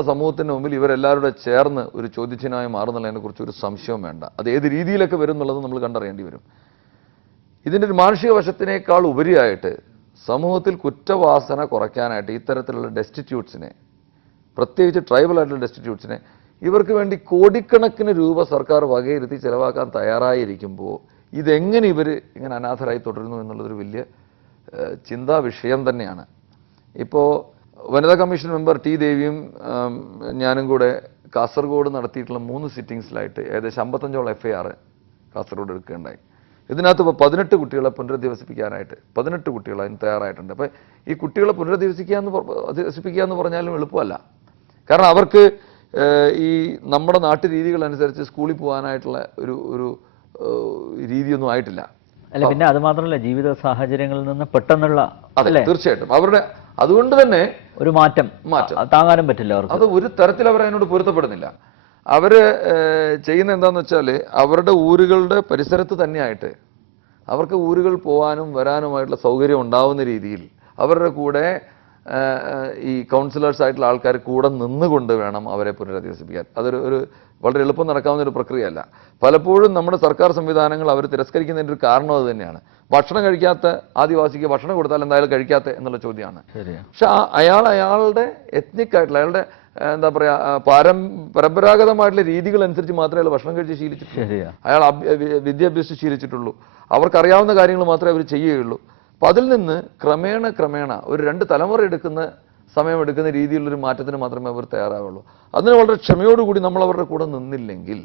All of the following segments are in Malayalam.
നമ്മുടെ സമൂഹത്തിന് മുമ്പിൽ ഇവരെല്ലാവരുടെ ചേർന്ന് ഒരു ചോദ്യചിഹ്നമായി മാറുന്നതിനെക്കുറിച്ച് ഒരു സംശയവും വേണ്ട. അത് ഏത് രീതിയിലൊക്കെ വരും എന്നുള്ളത് നമ്മൾ കണ്ടറിയേണ്ടി വരും. ഇതിൻ്റെ ഒരു മാനുഷിക വശത്തിനേക്കാൾ ഉപരിയായിട്ട് സമൂഹത്തിൽ കുറ്റവാസന കുറയ്ക്കാനായിട്ട് ഇത്തരത്തിലുള്ള ഡെസ്റ്റിറ്റ്യൂട്ട്സിനെ, പ്രത്യേകിച്ച് ട്രൈബൽ ആയിട്ടുള്ള ഡെസ്റ്റിറ്റ്യൂട്ട്സിനെ, ഇവർക്ക് വേണ്ടി കോടിക്കണക്കിന് രൂപ സർക്കാർ വകയിരുത്തി ചിലവാക്കാൻ തയ്യാറായിരിക്കുമ്പോൾ ഇതെങ്ങനെ ഇവർ ഇങ്ങനെ അനാഥരായി തുടരുന്നു എന്നുള്ളതൊരു വലിയ ചിന്താ വിഷയം തന്നെയാണ്. ഇപ്പോൾ വനിതാ കമ്മീഷൻ മെമ്പർ ടി ദേവിയും ഞാനും കൂടെ കാസർഗോഡ് നടത്തിയിട്ടുള്ള 3 സിറ്റിങ്സിലായിട്ട് ഏകദേശം 55ഓളം FIR കാസർഗോഡ് എടുക്കുകയുണ്ടായി. ഇതിനകത്ത് ഇപ്പോൾ 18 കുട്ടികളെ പുനരധിവസിപ്പിക്കാനായിട്ട് 18 കുട്ടികൾ അതിന് തയ്യാറായിട്ടുണ്ട്. അപ്പോൾ ഈ കുട്ടികളെ പുനരധിവസിപ്പിക്കുക എന്ന് പറഞ്ഞാലും എളുപ്പമല്ല. കാരണം അവർക്ക് ഈ നമ്മുടെ നാട്ടുരീതികളനുസരിച്ച് സ്കൂളിൽ പോകാനായിട്ടുള്ള ഒരു രീതിയൊന്നും ആയിട്ടില്ല. അല്ല, പിന്നെ അത് മാത്രമല്ല, ജീവിത സാഹചര്യങ്ങളിൽ നിന്ന് പെട്ടെന്നുള്ള, അതെ, തീർച്ചയായിട്ടും അവരുടെ അതുകൊണ്ട് തന്നെ ഒരു മാറ്റം താങ്ങാനും പറ്റില്ല അവർക്ക്. അത് ഒരു തരത്തിൽ അവർ അതിനോട് പൊരുത്തപ്പെടുന്നില്ല. അവർ ചെയ്യുന്ന എന്താണെന്ന് വെച്ചാൽ അവരുടെ ഊരുകളുടെ പരിസരത്ത് തന്നെയായിട്ട് അവർക്ക് ഊരുകൾ പോകാനും വരാനുമായിട്ടുള്ള സൗകര്യം ഉണ്ടാവുന്ന രീതിയിൽ അവരുടെ കൂടെ ഈ കൗൺസിലേഴ്സ് ആയിട്ടുള്ള ആൾക്കാർ കൂടെ നിന്നുകൊണ്ട് വേണം അവരെ പുനരധിവസിപ്പിക്കാൻ. അതൊരു വളരെ എളുപ്പം നടക്കാവുന്ന ഒരു പ്രക്രിയയല്ല. പലപ്പോഴും നമ്മുടെ സർക്കാർ സംവിധാനങ്ങൾ അവർ തിരസ്കരിക്കുന്നതിൻ്റെ ഒരു കാരണം അത് തന്നെയാണ്. ഭക്ഷണം കഴിക്കാത്ത ആദിവാസിക്ക് ഭക്ഷണം കൊടുത്താൽ എന്തായാലും കഴിക്കാത്ത എന്നുള്ള ചോദ്യമാണ്. പക്ഷെ അയാളുടെ എത്നിക് ആയിട്ടുള്ള, അയാളുടെ എന്താ പറയുക, പരമ്പരാഗതമായിട്ടുള്ള രീതികൾ അനുസരിച്ച് മാത്രമേ അയാൾ ഭക്ഷണം കഴിച്ച് ശീലിച്ചിട്ടുള്ളൂ, അയാൾ വിദ്യാഭ്യസിച്ച് ശീലിച്ചിട്ടുള്ളൂ, അവർക്കറിയാവുന്ന കാര്യങ്ങൾ മാത്രമേ അവർ ചെയ്യുകയുള്ളൂ. അപ്പം അതിൽ നിന്ന് ക്രമേണ ഒരു 2 തലമുറ സമയമെടുക്കുന്ന രീതിയിലുള്ളൊരു മാറ്റത്തിന് മാത്രമേ അവർ തയ്യാറാവുള്ളൂ. അതിന് വളരെ ക്ഷമയോടുകൂടി നമ്മൾ അവരുടെ കൂടെ നിന്നില്ലെങ്കിൽ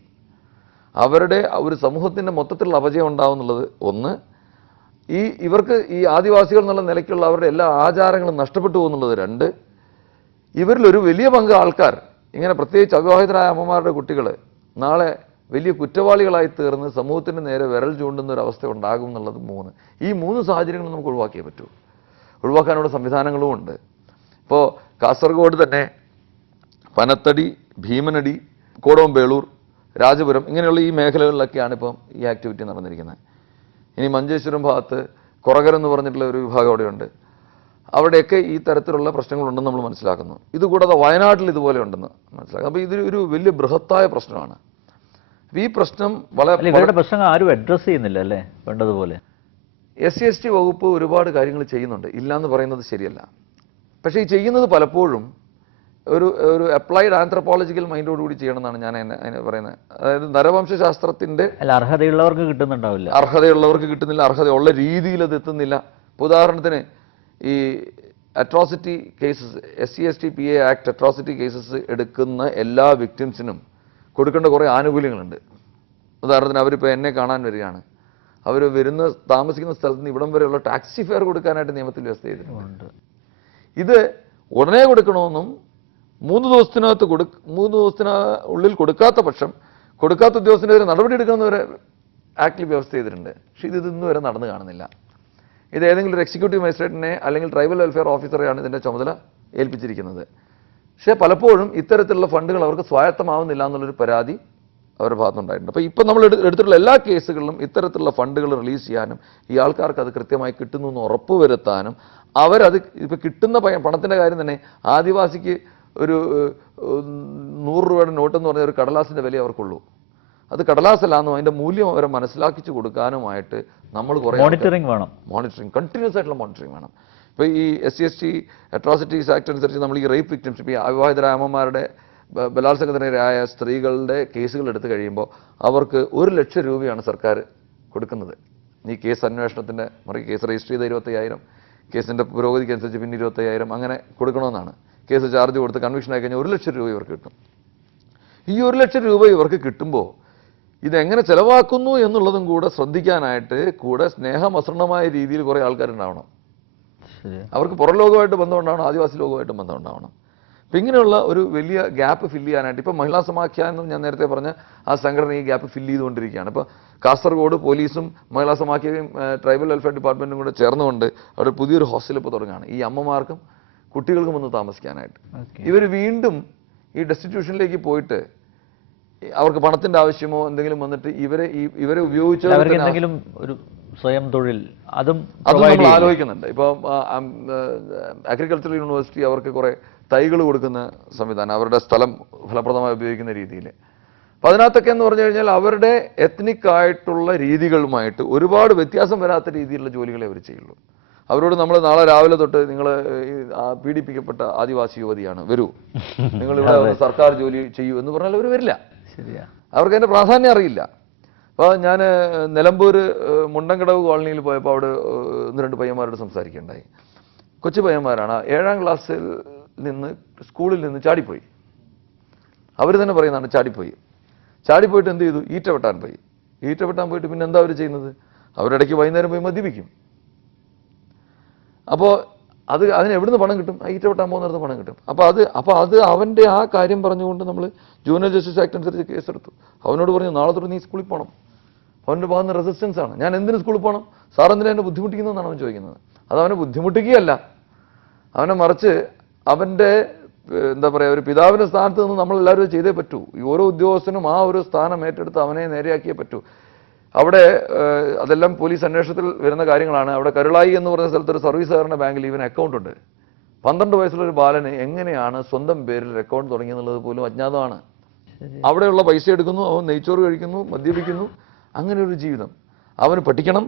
അവരുടെ ഒരു സമൂഹത്തിൻ്റെ മൊത്തത്തിലുള്ള അപജയം ഉണ്ടാവുന്നുള്ളത് ഒന്ന്. ഇവർക്ക് ഈ ആദിവാസികൾ എന്നുള്ള നിലയ്ക്കുള്ള അവരുടെ എല്ലാ ആചാരങ്ങളും നഷ്ടപ്പെട്ടു പോകുന്നുള്ളത് 2. ഇവരിലൊരു വലിയ പങ്ക് ആൾക്കാർ ഇങ്ങനെ, പ്രത്യേകിച്ച് അവിവാഹിതരായ അമ്മമാരുടെ കുട്ടികൾ നാളെ വലിയ കുറ്റവാളികളായി തീർന്ന് സമൂഹത്തിന് നേരെ വിരൽ ചൂണ്ടുന്ന ഒരു അവസ്ഥ ഉണ്ടാകും എന്നുള്ളത് 3. ഈ 3 സാഹചര്യങ്ങൾ നമുക്ക് ഒഴിവാക്കിയേ പറ്റൂ. ഒഴിവാക്കാനുള്ള സംവിധാനങ്ങളും ഉണ്ട്. ഇപ്പോൾ കാസർഗോഡ് തന്നെ പനത്തടി, ഭീമനടി, കോടോംബേളൂർ, രാജപുരം ഇങ്ങനെയുള്ള ഈ മേഖലകളിലൊക്കെയാണ് ഇപ്പം ഈ ആക്ടിവിറ്റി നടന്നിരിക്കുന്നത്. ഇനി മഞ്ചേശ്വരം ഭാഗത്ത് കൊറകരെന്ന് പറഞ്ഞിട്ടുള്ള ഒരു വിഭാഗം അവിടെയുണ്ട്. അവിടെയൊക്കെ ഈ തരത്തിലുള്ള പ്രശ്നങ്ങളുണ്ടെന്ന് നമ്മൾ മനസ്സിലാക്കുന്നു. ഇതുകൂടാതെ വയനാട്ടിൽ ഇതുപോലെ ഉണ്ടെന്ന് മനസ്സിലാക്കുന്നു. അപ്പോൾ ഇതൊരു വലിയ ബൃഹത്തായ പ്രശ്നമാണ്. ഈ പ്രശ്നം വളരെ പ്രശ്നങ്ങൾ ആരും അഡ്രസ് ചെയ്യുന്നില്ല അല്ലേ വേണ്ടതുപോലെ. SC/ST വകുപ്പ് ഒരുപാട് കാര്യങ്ങൾ ചെയ്യുന്നുണ്ട്, ഇല്ലയെന്ന് പറയുന്നത് ശരിയല്ല. പക്ഷേ ഈ ചെയ്യുന്നത് പലപ്പോഴും ഒരു അപ്ലൈഡ് ആന്ത്രപ്പോളജിക്കൽ മൈൻഡോടുകൂടി ചെയ്യണമെന്നാണ് ഞാൻ അതിനെ പറയുന്നത്. അതായത് നരവംശാസ്ത്രത്തിൻ്റെ അർഹതയുള്ളവർക്ക് കിട്ടുന്നുണ്ടാവില്ല, അർഹതയുള്ളവർക്ക് കിട്ടുന്നില്ല, അർഹതയുള്ള രീതിയിൽ അത് എത്തുന്നില്ല. ഉദാഹരണത്തിന് ഈ atrocity cases, SC/ST PA act atrocity cases എടുക്കുന്ന എല്ലാ വിക്ടിംസിനും കൊടുക്കേണ്ട കുറേ ആനുകൂല്യങ്ങളുണ്ട്. ഉദാഹരണത്തിന് അവരിപ്പോൾ എന്നെ കാണാൻ വരികയാണ്, അവർ താമസിക്കുന്ന സ്ഥലത്ത് നിന്ന് ഇവിടം വരെയുള്ള ടാക്സി ഫെയർ കൊടുക്കാനായിട്ട് നിയമത്തിൽ വ്യവസ്ഥ ചെയ്തിട്ടുണ്ട്. ഇത് ഉടനെ കൊടുക്കണമെന്നും 3 ദിവസത്തിനുള്ളിൽ കൊടുക്കാത്ത പക്ഷം കൊടുക്കാത്ത ഉദ്യോഗസ്ഥനെതിരെ നടപടി എടുക്കണമെന്ന് ആക്ടിൽ വ്യവസ്ഥ ചെയ്തിട്ടുണ്ട്. പക്ഷേ ഇത് ഇന്ന് വരെ നടന്നു കാണുന്നില്ല. ഇത് ഏതെങ്കിലും ഒരു എക്സിക്യൂട്ടീവ് മജിസ്ട്രേറ്റിനെ അല്ലെങ്കിൽ ട്രൈബൽ വെൽഫെയർ ഓഫീസറെയാണ് ഇതിൻ്റെ ചുമതല ഏൽപ്പിച്ചിരിക്കുന്നത്. പക്ഷേ പലപ്പോഴും ഇത്തരത്തിലുള്ള ഫണ്ടുകൾ അവർക്ക് സ്വായത്തമാവുന്നില്ല എന്നുള്ളൊരു പരാതി അവരുടെ ഭാഗത്തുനിന്നുണ്ടായിട്ടുണ്ട്. അപ്പോൾ ഇപ്പം നമ്മൾ എടുത്തിട്ടുള്ള എല്ലാ കേസുകളിലും ഇത്തരത്തിലുള്ള ഫണ്ടുകൾ റിലീസ് ചെയ്യാനും ഈ ആൾക്കാർക്ക് അത് കൃത്യമായി കിട്ടുന്നു എന്ന് ഉറപ്പുവരുത്താനും അവരത് ഇപ്പോൾ കിട്ടുന്ന പണത്തിൻ്റെ കാര്യം തന്നെ ആദിവാസിക്ക് ഒരു 100 രൂപയുടെ നോട്ടെന്ന് പറഞ്ഞ ഒരു കടലാസിൻ്റെ വില അവർക്കുള്ളൂ. അത് കടലാസല്ലാന്നും അതിൻ്റെ മൂല്യം അവരെ മനസ്സിലാക്കിച്ചു കൊടുക്കാനുമായിട്ട് നമ്മൾ കുറേ മോണിറ്ററിംഗ് വേണം. കണ്ടിന്യൂസ് ആയിട്ടുള്ള മോണിറ്ററിംഗ് വേണം. ഇപ്പോൾ ഈ SC/ST അട്രോസിറ്റീസ് ആക്ട് അനുസരിച്ച് നമ്മൾ ഈ റേപ്പ് വിക്ടിംസ്, ഇപ്പോൾ ഈ അവിവാഹിതരായ അമ്മമാരുടെ ബലാത്സംഗത്തിനിരയായ സ്ത്രീകളുടെ കേസുകൾ എടുത്തു കഴിയുമ്പോൾ അവർക്ക് 1 ലക്ഷം രൂപയാണ് സർക്കാർ കൊടുക്കുന്നത്. ഈ കേസ് അന്വേഷണത്തിൻ്റെ കേസ് രജിസ്റ്റർ ചെയ്ത 25,000, കേസിൻ്റെ പുരോഗതിക്കനുസരിച്ച് പിന്നെ 25,000 അങ്ങനെ കൊടുക്കണമെന്നാണ്. കേസ് ചാർജ് കൊടുത്ത് കൺവിക്ഷൻ ആയി കഴിഞ്ഞാൽ 1 ലക്ഷം രൂപ ഇവർക്ക് കിട്ടും. ഈ 1 ലക്ഷം രൂപ ഇവർക്ക് കിട്ടുമ്പോൾ ഇതെങ്ങനെ ചിലവാക്കുന്നു എന്നുള്ളതും കൂടെ ശ്രദ്ധിക്കാനായിട്ട് കൂടെ സ്നേഹമസൃണമായ രീതിയിൽ കുറേ ആൾക്കാരുണ്ടാവണം. അവർക്ക് പുറം ലോകമായിട്ട് ബന്ധമുണ്ടാവണം, ആദിവാസി ലോകമായിട്ട് ബന്ധമുണ്ടാവണം. അപ്പം ഇങ്ങനെയുള്ള ഒരു വലിയ ഗ്യാപ്പ് ഫില്ല് ചെയ്യാനായിട്ട് ഇപ്പോൾ മഹിളാ സമാഖ്യ എന്നും ഞാൻ നേരത്തെ പറഞ്ഞ ആ സംഘടന ഈ ഗ്യാപ്പ് ഫില്ല് ചെയ്തുകൊണ്ടിരിക്കുകയാണ്. ഇപ്പോൾ കാസർഗോഡ് പോലീസും മഹിളാ സമാഖ്യയും ട്രൈബൽ വെൽഫെയർ ഡിപ്പാർട്ട്മെൻറ്റും കൂടെ ചേർന്നുകൊണ്ട് അവിടെ പുതിയൊരു ഹോസ്റ്റൽ ഇപ്പോൾ തുടങ്ങുകയാണ് ഈ അമ്മമാർക്കും കുട്ടികൾക്കും ഒന്ന് താമസിക്കാനായിട്ട്. ഇവർ വീണ്ടും ഈ ഡെസ്റ്റിറ്റ്യൂഷനിലേക്ക് പോയിട്ട് അവർക്ക് പണത്തിൻ്റെ ആവശ്യമോ എന്തെങ്കിലും വന്നിട്ട് ഇവരെ ഉപയോഗിച്ച് എന്തെങ്കിലും ഒരു സ്വയം തൊഴിൽ അതും നമ്മൾ ആലോചിക്കുന്നുണ്ട്. ഇപ്പോൾ അഗ്രികൾച്ചറൽ യൂണിവേഴ്സിറ്റി അവർക്ക് കുറേ തൈകൾ കൊടുക്കുന്ന സംവിധാനം, അവരുടെ സ്ഥലം ഫലപ്രദമായി ഉപയോഗിക്കുന്ന രീതിയിൽ. അപ്പം അതിനകത്തൊക്കെ എന്ന് പറഞ്ഞു കഴിഞ്ഞാൽ അവരുടെ എത്നിക് ആയിട്ടുള്ള രീതികളുമായിട്ട് ഒരുപാട് വ്യത്യാസം വരാത്ത രീതിയിലുള്ള ജോലികളെ അവർ ചെയ്യുള്ളൂ. അവരോട് നമ്മൾ നാളെ രാവിലെ തൊട്ട് നിങ്ങൾ പീഡിപ്പിക്കപ്പെട്ട ആദിവാസി യുവതിയാണ്, വരൂ നിങ്ങൾ ഇവിടെ വന്ന് സർക്കാർ ജോലി ചെയ്യൂ എന്ന് പറഞ്ഞാൽ അവർ വരില്ല. ശരിയാ. അവർക്ക് അതിൻ്റെ പ്രാധാന്യം അറിയില്ല. അപ്പോൾ ഞാൻ നിലമ്പൂർ മുണ്ടൻകടവ് കോളനിയിൽ പോയപ്പോൾ അവിടെ 1-2 പയ്യന്മാരോട് സംസാരിക്കുകയുണ്ടായി. കൊച്ചു പയ്യന്മാരാണ്, 7ാം ക്ലാസ്സിൽ നിന്ന് സ്കൂളിൽ നിന്ന് ചാടിപ്പോയി. അവർ തന്നെ പറയുന്നതാണ് ചാടിപ്പോയിട്ട് എന്ത് ചെയ്തു, ഈറ്റ വെട്ടാൻ പോയി. ഈറ്റ വെട്ടാൻ പോയിട്ട് പിന്നെ എന്താ അവർ ചെയ്യുന്നത്, അവരിടയ്ക്ക് വൈകുന്നേരം പോയി മദ്യപിക്കും. അപ്പോൾ അതിന് എവിടുന്ന് പണം കിട്ടും, ഈറ്റ വെട്ടാൻ പോകുന്നിടത്ത് പണം കിട്ടും. അപ്പോൾ അത് അവൻ്റെ ആ കാര്യം പറഞ്ഞുകൊണ്ട് നമ്മൾ ജൂനിയർ ജസ്റ്റിസ് ആക്ട് അനുസരിച്ച് കേസെടുത്തു. അവനോട് പറഞ്ഞു നാളെ തൊട്ട് നീ സ്കൂളിൽ പോകണം. അവൻ്റെ ഭാഗത്ത് നിന്ന് റെസിസ്റ്റൻസ് ആണ്. ഞാൻ എന്തിന് സ്കൂളിൽ പോകണം, സാർ എന്തിനാ എന്നെ ബുദ്ധിമുട്ടിക്കുന്നതെന്നാണ് അവൻ ചോദിക്കുന്നത്. അത് അവനെ ബുദ്ധിമുട്ടിക്കുകയല്ല, അവനെ മറിച്ച് അവൻ്റെ എന്താ പറയുക, ഒരു പിതാവിൻ്റെ സ്ഥാനത്ത് നിന്ന് നമ്മളെല്ലാവരും ചെയ്തേ പറ്റൂ. ഈ ഓരോ ഉദ്യോഗസ്ഥനും ആ ഒരു സ്ഥാനം ഏറ്റെടുത്ത് അവനെ നേരെയാക്കിയേ പറ്റൂ. അവിടെ അതെല്ലാം പോലീസ് അന്വേഷണത്തിൽ വരുന്ന കാര്യങ്ങളാണ്. അവിടെ കരുളായി എന്ന് പറയുന്ന സ്ഥലത്ത് ഒരു സർവീസ് സഹകരണ ബാങ്കിൽ ഇവൻ അക്കൗണ്ട് ഉണ്ട്. 12 വയസ്സുള്ള ഒരു ബാലന് എങ്ങനെയാണ് സ്വന്തം പേരിൽ ഒരു അക്കൗണ്ട് തുടങ്ങിയെന്നുള്ളത് പോലും അജ്ഞാതമാണ്. അവിടെയുള്ള പൈസ എടുക്കുന്നു, അവൻ നെയ്ച്ചോറ് കഴിക്കുന്നു, മദ്യപിക്കുന്നു, അങ്ങനെ ഒരു ജീവിതം. അവന് പഠിക്കണം,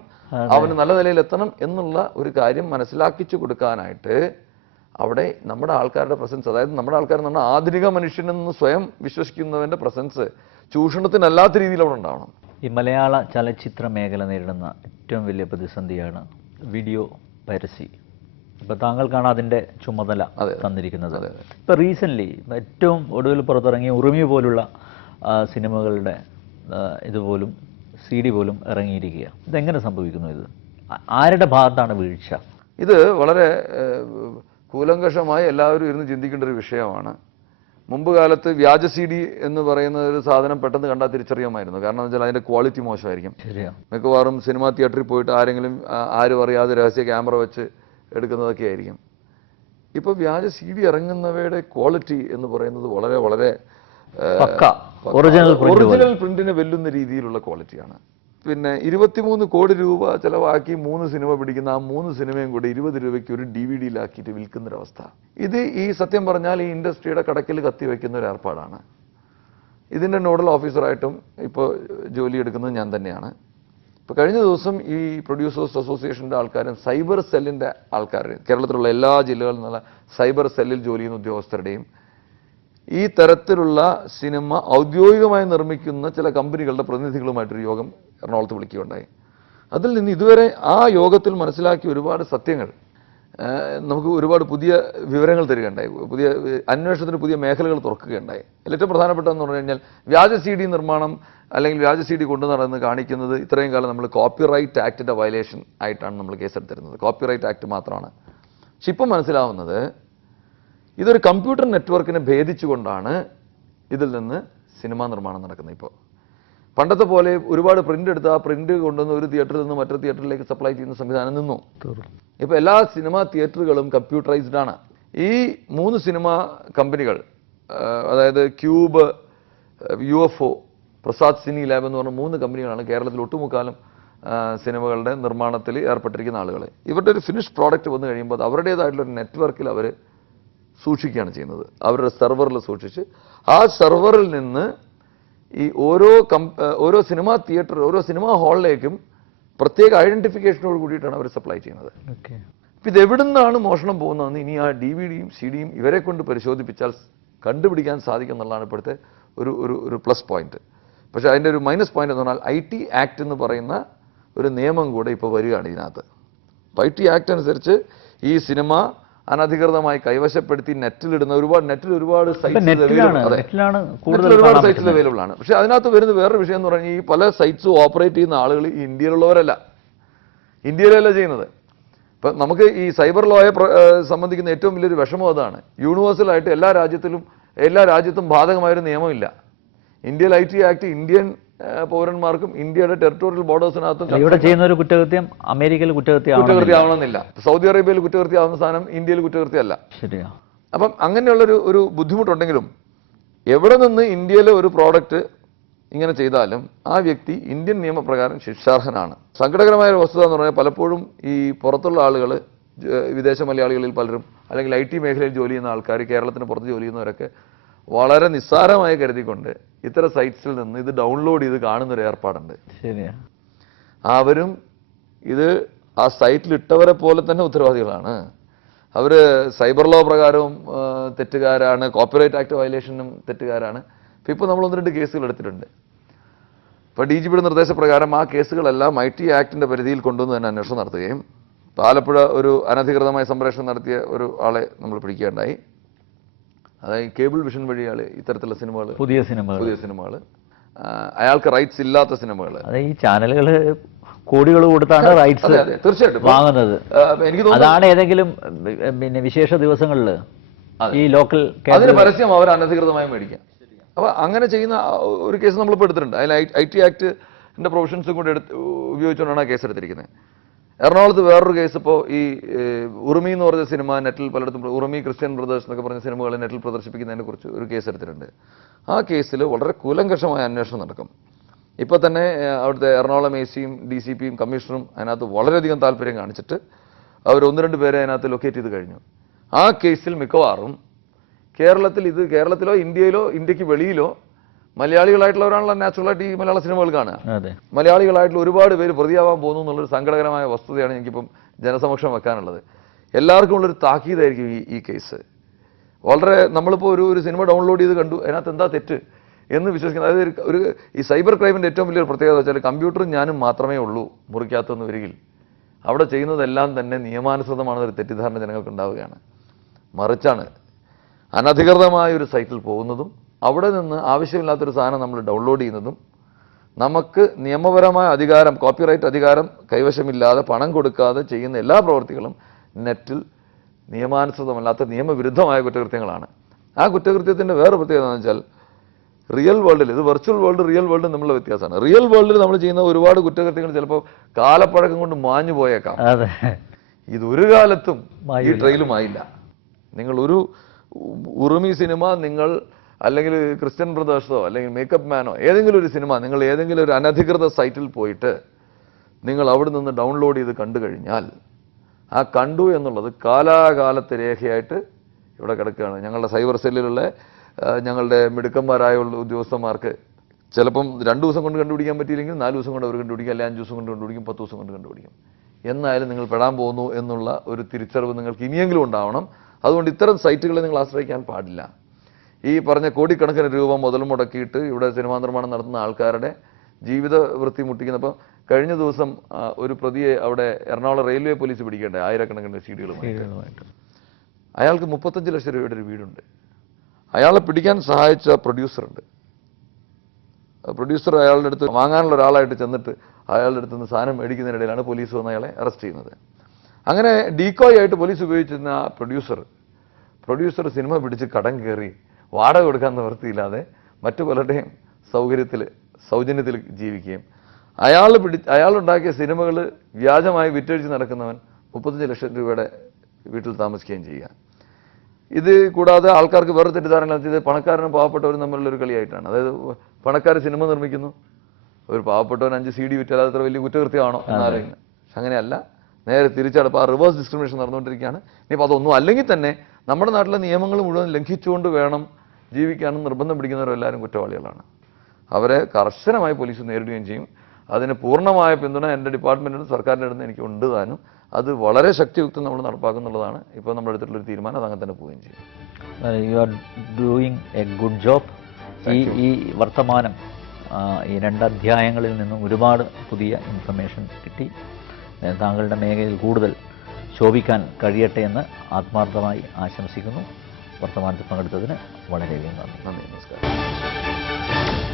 അവന് നല്ല നിലയിൽ എത്തണം എന്നുള്ള ഒരു കാര്യം മനസ്സിലാക്കിച്ചു കൊടുക്കാനായിട്ട് അവിടെ നമ്മുടെ ആൾക്കാരുടെ പ്രസൻസ്, അതായത് നമ്മുടെ ആൾക്കാരെന്ന് പറഞ്ഞാൽ ആധുനിക മനുഷ്യനെന്ന് സ്വയം വിശ്വസിക്കുന്നവൻ്റെ പ്രസൻസ് ചൂഷണത്തിനല്ലാത്ത രീതിയിൽ അവിടെ ഉണ്ടാവണം. ഈ മലയാള ചലച്ചിത്ര മേഖല നേരിടുന്ന ഏറ്റവും വലിയ പ്രതിസന്ധിയാണ് വീഡിയോ പൈറസി. ഇപ്പോൾ താങ്കൾക്കാണ് അതിൻ്റെ ചുമതല തന്നിരിക്കുന്നത്. ഇപ്പോൾ റീസെൻ്റ്ലി ഏറ്റവും ഒടുവിൽ പുറത്തിറങ്ങിയ ഉറുമി പോലുള്ള സിനിമകളുടെ ഇതുപോലും CD പോലും ഇറങ്ങിയിരിക്കുക. ഇതെങ്ങനെ സംഭവിക്കുന്നു? ഇത് ആരുടെ ഭാഗത്താണ് വീഴ്ച? ഇത് വളരെ കൂലങ്കഷമായി എല്ലാവരും ഇരുന്ന് ചിന്തിക്കേണ്ട ഒരു വിഷയമാണ്. മുമ്പ് കാലത്ത് വ്യാജ CD എന്ന് പറയുന്ന ഒരു സാധനം പെട്ടെന്ന് കണ്ടാൽ തിരിച്ചറിയാമായിരുന്നു. കാരണം എന്ന് വെച്ചാൽ അതിൻ്റെ ക്വാളിറ്റി മോശമായിരിക്കും. മിക്കവാറും സിനിമാ തിയേറ്ററിൽ പോയിട്ട് ആരും അറിയാതെ രഹസ്യ ക്യാമറ വെച്ച് എടുക്കുന്നതൊക്കെ ആയിരിക്കും. ഇപ്പോൾ വ്യാജ CD ഇറങ്ങുന്നവയുടെ ക്വാളിറ്റി എന്ന് പറയുന്നത് വളരെ വളരെ ഒറിജിനൽ പ്രിന്റിനെ വെല്ലുന്ന രീതിയിലുള്ള ക്വാളിറ്റിയാണ്. പിന്നെ 23 കോടി രൂപ ചിലവാക്കി 3 സിനിമ പിടിക്കുന്ന ആ 3 സിനിമയും കൂടി 20 രൂപയ്ക്ക് ഒരു DVD-യിലാക്കിയിട്ട് വിൽക്കുന്നൊരവസ്ഥ. ഇത് ഈ സത്യം പറഞ്ഞാൽ ഈ ഇൻഡസ്ട്രിയുടെ കടക്കിൽ കത്തിവെക്കുന്ന ഒരു ഏർപ്പാടാണ്. ഇതിൻ്റെ നോഡൽ ഓഫീസറായിട്ടും ഇപ്പോൾ ജോലി എടുക്കുന്നത് ഞാൻ തന്നെയാണ്. ഇപ്പോൾ കഴിഞ്ഞ ദിവസം ഈ പ്രൊഡ്യൂസേഴ്സ് അസോസിയേഷൻ്റെ ആൾക്കാരും സൈബർ സെല്ലിൻ്റെ ആൾക്കാർ, കേരളത്തിലുള്ള എല്ലാ ജില്ലകളിൽ നിന്നുള്ള സൈബർ സെല്ലിൽ ജോലി ചെയ്യുന്ന ഉദ്യോഗസ്ഥരുടെയും ഈ തരത്തിലുള്ള സിനിമ ഔദ്യോഗികമായി നിർമ്മിക്കുന്ന ചില കമ്പനികളുടെ പ്രതിനിധികളുമായിട്ടൊരു യോഗം എറണാകുളത്ത് വിളിക്കുകയുണ്ടായി. അതിൽ നിന്ന് ഇതുവരെ ആ യോഗത്തിൽ മനസ്സിലാക്കിയ ഒരുപാട് സത്യങ്ങൾ നമുക്ക് ഒരുപാട് പുതിയ വിവരങ്ങൾ തരികയുണ്ടായി. പുതിയ അന്വേഷണത്തിന് പുതിയ മേഖലകൾ തുറക്കുകയുണ്ടായി. ഏറ്റവും പ്രധാനപ്പെട്ടതെന്ന് പറഞ്ഞു കഴിഞ്ഞാൽ വ്യാജ CD നിർമ്മാണം അല്ലെങ്കിൽ വ്യാജ CD കൊണ്ടു നടന്ന് കാണിക്കുന്നത് ഇത്രയും കാലം നമ്മൾ കോപ്പിറൈറ്റ് ആക്ടിൻ്റെ വയലേഷൻ ആയിട്ടാണ് നമ്മൾ കേസെടുത്തിരുന്നത്. കോപ്പിറൈറ്റ് ആക്ട് മാത്രമാണ്. പക്ഷെ ഇപ്പം മനസ്സിലാവുന്നത് ഇതൊരു കമ്പ്യൂട്ടർ നെറ്റ്വർക്കിനെ ഭേദിച്ചുകൊണ്ടാണ് ഇതിൽ നിന്ന് സിനിമാ നിർമ്മാണം നടക്കുന്നത്. ഇപ്പോൾ പണ്ടത്തെ പോലെ ഒരുപാട് പ്രിന്റ് എടുത്ത് ആ പ്രിന്റ് കൊണ്ടുവന്ന് ഒരു തിയേറ്ററിൽ നിന്ന് മറ്റൊരു തിയേറ്ററിലേക്ക് സപ്ലൈ ചെയ്യുന്ന സംവിധാനം നിന്നു. ഇപ്പോൾ എല്ലാ സിനിമാ തിയേറ്ററുകളും കമ്പ്യൂട്ടറൈസ്ഡ് ആണ്. ഈ 3 സിനിമാ കമ്പനികൾ, അതായത് Cube, UFO, Prasad cine lab എന്ന് പറഞ്ഞ 3 കമ്പനികളാണ് കേരളത്തിൽ ഒട്ടുമുക്കാലും സിനിമകളുടെ നിർമ്മാണത്തിൽ ഏർപ്പെട്ടിരിക്കുന്ന ആളുകൾ. ഇവരുടെ ഒരു ഫിനിഷ് പ്രോഡക്റ്റ് വന്നു കഴിയുമ്പോൾ അവരുടേതായിട്ടുള്ളൊരു നെറ്റ്വർക്കിൽ അവർ സൂക്ഷിക്കുകയാണ് ചെയ്യുന്നത്. അവരുടെ സെർവറിൽ സൂക്ഷിച്ച് ആ സെർവറിൽ നിന്ന് ഈ ഓരോ സിനിമാ തിയേറ്റർ, ഓരോ സിനിമാ ഹാളിലേക്കും പ്രത്യേക ഐഡന്റിഫിക്കേഷനോട് കൂടിയിട്ടാണ് അവർ സപ്ലൈ ചെയ്യുന്നത്. അപ്പം ഇതെവിടുന്നാണ് മോഷണം പോകുന്നതെന്ന് ഇനി ആ DVD-യും CD-യും ഇവരെ കൊണ്ട് പരിശോധിപ്പിച്ചാൽ കണ്ടുപിടിക്കാൻ സാധിക്കും എന്നുള്ളതാണ് ഇപ്പോഴത്തെ ഒരു പ്ലസ് പോയിന്റ്. പക്ഷേ അതിൻ്റെ ഒരു മൈനസ് പോയിന്റ് എന്ന് പറഞ്ഞാൽ IT ആക്ട് എന്ന് പറയുന്ന ഒരു നിയമം കൂടെ ഇപ്പോൾ വരികയാണ് ഇതിനകത്ത്. IT ആക്ട് അനുസരിച്ച് ഈ സിനിമ അനധികൃതമായി കൈവശപ്പെടുത്തി നെറ്റിൽ ഒരുപാട് സൈറ്റ്സിൽ അവൈലബിൾ ആണ്. പക്ഷെ അതിനകത്ത് വരുന്ന വേറൊരു വിഷയം എന്ന് പറഞ്ഞാൽ ഈ പല സൈറ്റ്സും ഓപ്പറേറ്റ് ചെയ്യുന്ന ആളുകൾ ഇന്ത്യയിലുള്ളവരല്ല ചെയ്യുന്നത്. ഇപ്പം നമുക്ക് ഈ സൈബർ ലോയെ സംബന്ധിക്കുന്ന ഏറ്റവും വലിയൊരു വിഷമം അതാണ്. യൂണിവേഴ്സലായിട്ട് എല്ലാ രാജ്യത്തും ബാധകമായൊരു നിയമമില്ല. ഇന്ത്യയിൽ IT ആക്ട് ഇന്ത്യൻ പൗരന്മാർക്കും ഇന്ത്യയുടെ ടെറിട്ടോറിയൽ ബോർഡേഴ്സിനകത്തും ഇവിടെ ചെയ്യുന്ന ഒരു കുറ്റകൃത്യം അമേരിക്കയിൽ കുറ്റകൃത്യമാവണമെന്നില്ല. സൗദി അറേബ്യയിൽ കുറ്റകൃത്യമാവുന്ന സാധനം ഇന്ത്യയിൽ കുറ്റകൃത്യമല്ല. ശരിയാ. അപ്പം അങ്ങനെയുള്ളൊരു ബുദ്ധിമുട്ടുണ്ടെങ്കിലും എവിടെ നിന്ന് ഇന്ത്യയിലെ ഒരു പ്രോഡക്റ്റ് ഇങ്ങനെ ചെയ്താലും ആ വ്യക്തി ഇന്ത്യൻ നിയമപ്രകാരം ശിക്ഷാർഹനാണ്. സങ്കടകരമായ ഒരു വസ്തുത എന്ന് പറഞ്ഞാൽ പലപ്പോഴും ഈ പുറത്തുള്ള ആളുകൾ വിദേശ മലയാളികളിൽ പലരും അല്ലെങ്കിൽ IT മേഖലയിൽ ജോലി ചെയ്യുന്ന ആൾക്കാർ, കേരളത്തിന് പുറത്ത് ജോലി ചെയ്യുന്നവരൊക്കെ വളരെ നിസ്സാരമായി കരുതിക്കൊണ്ട് ഇത്തരം സൈറ്റ്സിൽ നിന്ന് ഇത് ഡൗൺലോഡ് ചെയ്ത് കാണുന്നൊരു ഏർപ്പാടുണ്ട്. ശരിയാ. അവരും ഇത് ആ സൈറ്റിൽ ഇട്ടവരെ പോലെ തന്നെ ഉത്തരവാദികളാണ്. അവർ സൈബർ ലോ പ്രകാരവും തെറ്റുകാരാണ്, കോപ്പിറൈറ്റ് ആക്ട് വയലേഷനും തെറ്റുകാരാണ്. ഇപ്പോൾ നമ്മൾ 1-2 കേസുകൾ എടുത്തിട്ടുണ്ട്. ഇപ്പോൾ DGPയുടെ നിർദ്ദേശപ്രകാരം ആ കേസുകളെല്ലാം IT ആക്ടിൻ്റെ പരിധിയിൽ കൊണ്ടുവന്ന് തന്നെ അന്വേഷണം നടത്തുകയും ആലപ്പുഴ ഒരു അനധികൃതമായ സംപ്രേഷണം നടത്തിയ ഒരു ആളെ നമ്മൾ പിടിക്കുകയുണ്ടായി. അതായത് കേബിൾ വിഷൻ വഴിയാണ് ഇത്തരത്തിലുള്ള സിനിമകൾ, പുതിയ സിനിമകൾ അയാൾക്ക് റൈറ്റ്സ് ഇല്ലാത്ത സിനിമകൾ, അതെ, ഈ ചാനലുകൾ കോടികൾ കൊടുത്താണ് റൈറ്റ്സ് തീർച്ചയായിട്ടും വാങ്ങുന്നത്. എനിക്ക് അതാണ് ഏതെങ്കിലും പിന്നെ വിശേഷ ദിവസങ്ങളിൽ ഈ ലോക്കൽ അതിന് പരസ്യം അവർ അനധികൃതമായി മേടിക്കാം. അപ്പോൾ അങ്ങനെ ചെയ്യുന്ന ഒരു കേസ് നമ്മളിപ്പോൾ എടുത്തിട്ടുണ്ട്. അതിൽ IT ആക്ടിൻ്റെ പ്രൊവിഷൻസും കൂടെ ഉപയോഗിച്ചുകൊണ്ടാണ് ആ കേസ് എടുത്തിരിക്കുന്നത്. എറണാകുളത്ത് വേറൊരു കേസ് ഇപ്പോൾ ഈ ഉറുമി എന്ന് പറഞ്ഞ സിനിമ നെറ്റിൽ പലയിടത്തും, ഉറുമി ക്രിസ്ത്യൻ ബ്രദേഴ്സ് എന്നൊക്കെ പറഞ്ഞ സിനിമകൾ നെറ്റിൽ പ്രദർശിപ്പിക്കുന്നതിനെ കുറിച്ച് ഒരു കേസ് എടുത്തിട്ടുണ്ട്. ആ കേസിൽ വളരെ കൂലങ്കഷമായ അന്വേഷണം നടക്കും. ഇപ്പോൾ തന്നെ അവിടുത്തെ എറണാകുളം ACയും DCPയും കമ്മീഷണറും അതിനകത്ത് വളരെയധികം താല്പര്യം കാണിച്ചിട്ട് അവർ 1-2 പേരെ അതിനകത്ത് ലൊക്കേറ്റ് ചെയ്ത് കഴിഞ്ഞു. ആ കേസിൽ മിക്കവാറും കേരളത്തിലോ ഇന്ത്യയിലോ ഇന്ത്യക്ക് വെളിയിലോ മലയാളികളായിട്ടുള്ളവരാണല്ലോ നാച്ചുറലായിട്ട് ഈ മലയാള സിനിമകൾ കാണുക. മലയാളികളായിട്ടുള്ള ഒരുപാട് പേര് പ്രതിയാവാൻ പോകുന്നു എന്നുള്ളൊരു സങ്കടകരമായ വസ്തുതയാണ് എനിക്കിപ്പം ജനസമക്ഷം വെക്കാനുള്ളത്. എല്ലാവർക്കും ഉള്ളൊരു താക്കീതായിരിക്കും ഈ കേസ്. വളരെ നമ്മളിപ്പോൾ ഒരു സിനിമ ഡൗൺലോഡ് ചെയ്ത് കണ്ടു, അതിനകത്ത് എന്താ തെറ്റ് എന്ന് വിശ്വസിക്കുന്നത്. അതായത് ഈ സൈബർ ക്രൈമിൻ്റെ ഏറ്റവും വലിയൊരു പ്രത്യേകത വെച്ചാൽ കമ്പ്യൂട്ടറും ഞാനും മാത്രമേ ഉള്ളൂ മുറിക്കകത്തെന്ന് വരികിൽ അവിടെ ചെയ്യുന്നതെല്ലാം തന്നെ നിയമാനുസൃതമാണെന്നൊരു തെറ്റിദ്ധാരണ ജനങ്ങൾക്ക് ഉണ്ടാവുകയാണ്. മറിച്ചാണ് അനധികൃതമായ ഒരു സൈറ്റിൽ പോകുന്നതും അവിടെ നിന്ന് ആവശ്യമില്ലാത്തൊരു സാധനം നമ്മൾ ഡൗൺലോഡ് ചെയ്യുന്നതും നമുക്ക് നിയമപരമായ അധികാരം, കോപ്പിറൈറ്റ് അധികാരം കൈവശമില്ലാതെ പണം കൊടുക്കാതെ ചെയ്യുന്ന എല്ലാ പ്രവൃത്തികളും നെറ്റിൽ നിയമാനുസൃതമല്ലാത്ത നിയമവിരുദ്ധമായ കുറ്റകൃത്യങ്ങളാണ്. ആ കുറ്റകൃത്യത്തിൻ്റെ വേറെ പ്രത്യേകത എന്ന് വെച്ചാൽ റിയൽ വേൾഡിൽ, ഇത് വെർച്വൽ വേൾഡ് റിയൽ വേൾഡ് തമ്മിലുള്ള വ്യത്യാസമാണ്. റിയൽ വേൾഡിൽ നമ്മൾ ചെയ്യുന്ന ഒരുപാട് കുറ്റകൃത്യങ്ങൾ ചിലപ്പോൾ കാലപ്പഴക്കം കൊണ്ട് മാഞ്ഞു പോയേക്കാം. ഇതൊരു കാലത്തും ഈ ട്രെയിലുമായില്ല. നിങ്ങൾ ഒരു ഉറുമി സിനിമ നിങ്ങൾ അല്ലെങ്കിൽ ക്രിസ്ത്യൻ ബ്രദേഴ്സോ അല്ലെങ്കിൽ മേക്കപ്പ് മാനോ ഏതെങ്കിലും ഒരു സിനിമ നിങ്ങൾ ഏതെങ്കിലും ഒരു അനധികൃത സൈറ്റിൽ പോയിട്ട് നിങ്ങൾ അവിടെ നിന്ന് ഡൗൺലോഡ് ചെയ്ത് കണ്ടു കഴിഞ്ഞാൽ ആ കണ്ടു എന്നുള്ളത് കാലാകാലത്തെ രേഖയായിട്ട് ഇവിടെ കിടക്കുകയാണ്. ഞങ്ങളുടെ സൈബർ സെല്ലിലുള്ള ഞങ്ങളുടെ മിടുക്കന്മാരായ ഉദ്യോഗസ്ഥന്മാർക്ക് ചിലപ്പം 2 ദിവസം കൊണ്ട് കണ്ടുപിടിക്കാൻ പറ്റിയില്ലെങ്കിൽ 4 ദിവസം കൊണ്ട് അവർ കണ്ടുപിടിക്കും, അല്ലെങ്കിൽ 5 ദിവസം കൊണ്ട് കണ്ടുപിടിക്കും, 10 ദിവസം കൊണ്ട് കണ്ടുപിടിക്കും. എന്നായാലും നിങ്ങൾ പെടാൻ പോകുന്നു എന്നുള്ള ഒരു തിരിച്ചറിവ് നിങ്ങൾക്ക് ഇനിയെങ്കിലും ഉണ്ടാവണം. അതുകൊണ്ട് ഇത്തരം സൈറ്റുകളെ നിങ്ങൾ ആശ്രയിക്കാൻ പാടില്ല. ഈ പറഞ്ഞ കോടിക്കണക്കിന് രൂപ മുതൽ മുടക്കിയിട്ട് ഇവിടെ സിനിമാ നിർമ്മാണം നടത്തുന്ന ആൾക്കാരുടെ ജീവിത വൃത്തി മുട്ടിക്കുന്നപ്പോൾ കഴിഞ്ഞ ദിവസം ഒരു പ്രതിയെ അവിടെ എറണാകുളം റെയിൽവേ പോലീസ് പിടിക്കേണ്ടത് 1000കണക്കിന് സീഡികളുമായിട്ട്. അയാൾക്ക് 35 ലക്ഷം രൂപയുടെ ഒരു വീടുണ്ട്. അയാളെ പിടിക്കാൻ സഹായിച്ച പ്രൊഡ്യൂസറുണ്ട്. പ്രൊഡ്യൂസർ അയാളുടെ അടുത്ത് വാങ്ങാനുള്ള ഒരാളായിട്ട് ചെന്നിട്ട് അയാളുടെ അടുത്ത് നിന്ന് സാധനം മേടിക്കുന്നതിനിടയിലാണ് പോലീസ് വന്ന് അയാളെ അറസ്റ്റ് ചെയ്യുന്നത്. അങ്ങനെ ഡീകോയ് ആയിട്ട് പോലീസ് ഉപയോഗിച്ചിരുന്ന ആ പ്രൊഡ്യൂസർ സിനിമ പിടിച്ച് കടം കയറി വാടക കൊടുക്കാൻ നിവൃത്തിയില്ലാതെ മറ്റു പലരുടെയും സൗജന്യത്തിൽ ജീവിക്കുകയും അയാളുണ്ടാക്കിയ സിനിമകൾ വ്യാജമായി വിറ്റഴിച്ച് നടക്കുന്നവൻ 35 ലക്ഷം രൂപയുടെ വീട്ടിൽ താമസിക്കുകയും ചെയ്യുക. ഇത് കൂടാതെ ആൾക്കാർക്ക് വേറെ തെറ്റിദ്ധാരണ ഇത് പണക്കാരനും പാവപ്പെട്ടവരും തമ്മിലുള്ളൊരു കളിയായിട്ടാണ്. അതായത് പണക്കാർ സിനിമ നിർമ്മിക്കുന്നു, ഒരു പാവപ്പെട്ടവൻ 5 CD വിറ്റാൽ അത്ര വലിയ കുറ്റകൃത്യമാണോ എന്നാലോചിക്കുന്നത്. പക്ഷെ അങ്ങനെയല്ല, നേരെ തിരിച്ചാണ്. ഇപ്പോൾ ആ റിവേഴ്സ് ഡിസ്ക്രിമിനേഷൻ നടന്നുകൊണ്ടിരിക്കുകയാണ്. ഇനിയിപ്പോൾ അതൊന്നും അല്ലെങ്കിൽ തന്നെ നമ്മുടെ നാട്ടിലെ നിയമങ്ങൾ മുഴുവൻ ലംഘിച്ചുകൊണ്ട് വേണം ജീവിക്കാനും നിർബന്ധം പിടിക്കുന്നവരെല്ലാവരും കുറ്റവാളികളാണ്. അവരെ കർശനമായി പോലീസ് നേരിടുകയും ചെയ്യും. അതിന് പൂർണ്ണമായ പിന്തുണ എൻ്റെ ഡിപ്പാർട്ട്മെൻറ്റിനും സർക്കാരിൻ്റെ അടുത്ത് എനിക്ക് ഉണ്ട് താനും. അത് വളരെ ശക്തിയുക്തം നമ്മൾ നടപ്പാക്കുന്നുള്ളതാണ് ഇപ്പോൾ നമ്മൾ എടുത്തിട്ടുള്ളൊരു തീരുമാനം. അത് അങ്ങനെ തന്നെ പോവുകയും ചെയ്യും. You are doing A good job. ഈ വർത്തമാനം ഈ 2 അധ്യായങ്ങളിൽ നിന്നും ഒരുപാട് പുതിയ ഇൻഫർമേഷൻ കിട്ടി. താങ്കളുടെ മേഖലയിൽ കൂടുതൽ ശോഭിക്കാൻ കഴിയട്ടെ എന്ന് ആത്മാർത്ഥമായി ആശംസിക്കുന്നു. വർത്തമാനത്തിൽ പങ്കെടുത്തതിന് വളരെയധികം നന്ദി. നമസ്കാരം.